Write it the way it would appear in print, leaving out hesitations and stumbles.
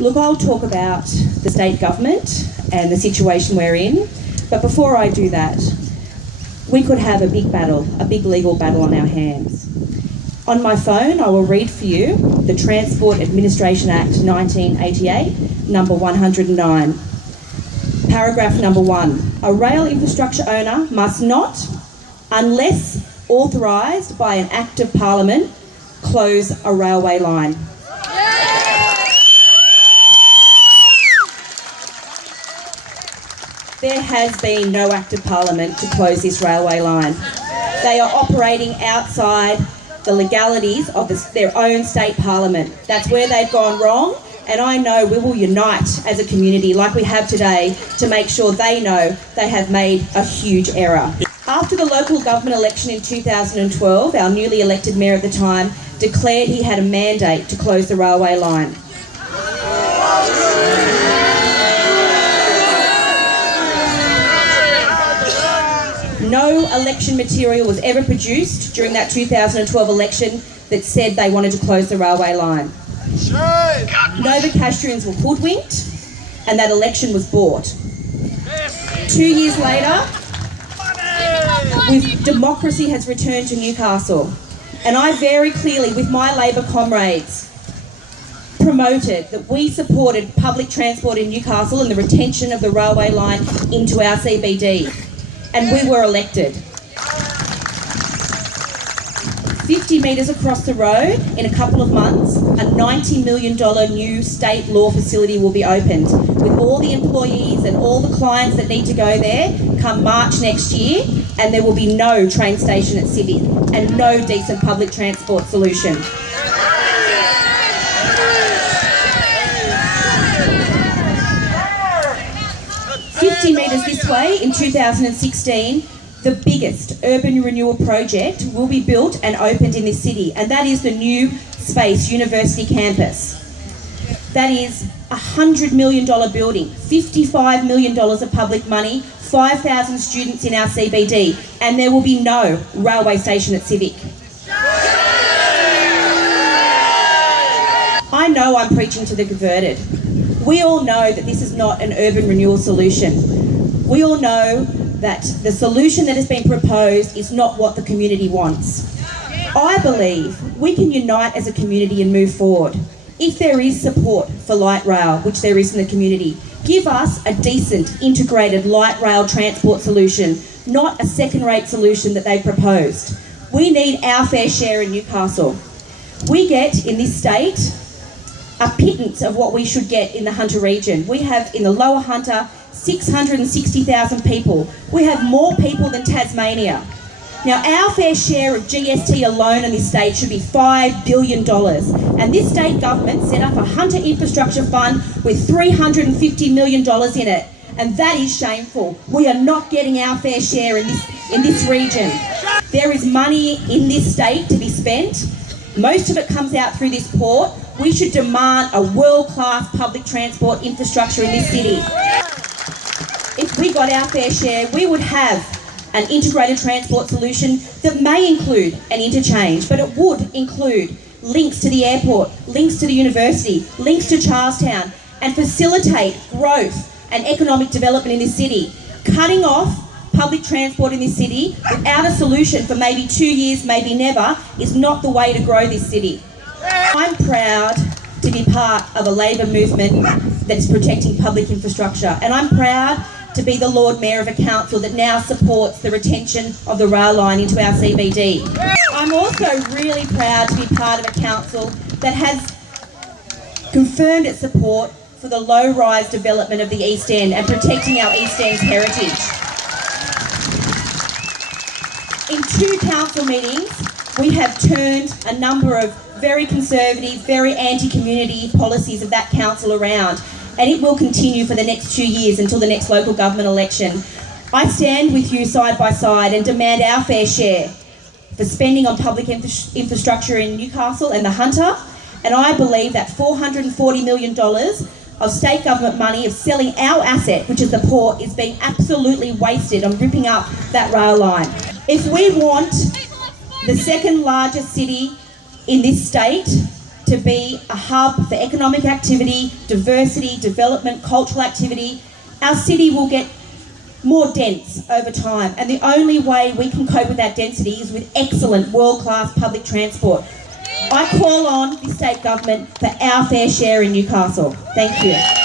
Look, I'll talk about the state government and the situation we're in, but before I do that, we could have a big battle, a big legal battle on our hands. On my phone, I will read for you the Transport Administration Act 1988, number 109. Paragraph number 1. A rail infrastructure owner must not, unless authorised by an Act of Parliament, close a railway line. There has been no Act of Parliament to close this railway line. They are operating outside the legalities of their own state parliament. That's where they've gone wrong, and I know we will unite as a community like we have today to make sure they know they have made a huge error. After the local government election in 2012, our newly elected mayor at the time declared he had a mandate to close the railway line. No election material was ever produced during that 2012 election that said they wanted to close the railway line. Novocastrians were hoodwinked and that election was bought. 2 years later, democracy has returned to Newcastle, and I very clearly, with my Labor comrades, promoted that we supported public transport in Newcastle and the retention of the railway line into our CBD. And we were elected. 50 metres across the road, in a couple of months, a $90 million new state law facility will be opened with all the employees and all the clients that need to go there come March next year, and there will be no train station at Civic and no decent public transport solution. Metres this way, in 2016, the biggest urban renewal project will be built and opened in this city, and that is the new Space University campus. That is a $100 million building, $55 million of public money, 5,000 students in our CBD, and there will be no railway station at Civic. I know I'm preaching to the converted. We all know that this is not an urban renewal solution. We all know that the solution that has been proposed is not what the community wants. I believe we can unite as a community and move forward. If there is support for light rail, which there is in the community, give us a decent, integrated light rail transport solution, not a second-rate solution that they've proposed. We need our fair share in Newcastle. We get, in this state, a pittance of what we should get in the Hunter region. We have, in the Lower Hunter, 660,000 people. We have more people than Tasmania. Now, our fair share of GST alone in this state should be $5 billion. And this state government set up a Hunter Infrastructure Fund with $350 million in it. And that is shameful. We are not getting our fair share in this region. There is money in this state to be spent. Most of it comes out through this port. We should demand a world-class public transport infrastructure in this city. If we got our fair share, we would have an integrated transport solution that may include an interchange, but it would include links to the airport, links to the university, links to Charlestown, and facilitate growth and economic development in this city. Cutting off public transport in this city without a solution for maybe 2 years, maybe never, is not the way to grow this city. I'm proud to be part of a Labor movement that is protecting public infrastructure, and I'm proud to be the Lord Mayor of a council that now supports the retention of the rail line into our CBD. I'm also really proud to be part of a council that has confirmed its support for the low-rise development of the East End and protecting our East End's heritage. In 2 council meetings, we have turned a number of very conservative, very anti-community policies of that council around, and it will continue for the next 2 years until the next local government election. I stand with you side by side and demand our fair share for spending on public infrastructure in Newcastle and the Hunter, and I believe that $440 million of state government money of selling our asset, which is the port, is being absolutely wasted on ripping up that rail line. If we want the second largest city in this state to to be a hub for economic activity, diversity, development, cultural activity, our city will get more dense over time, and the only way we can cope with that density is with excellent world-class public transport. I call on the state government for our fair share in Newcastle. Thank you.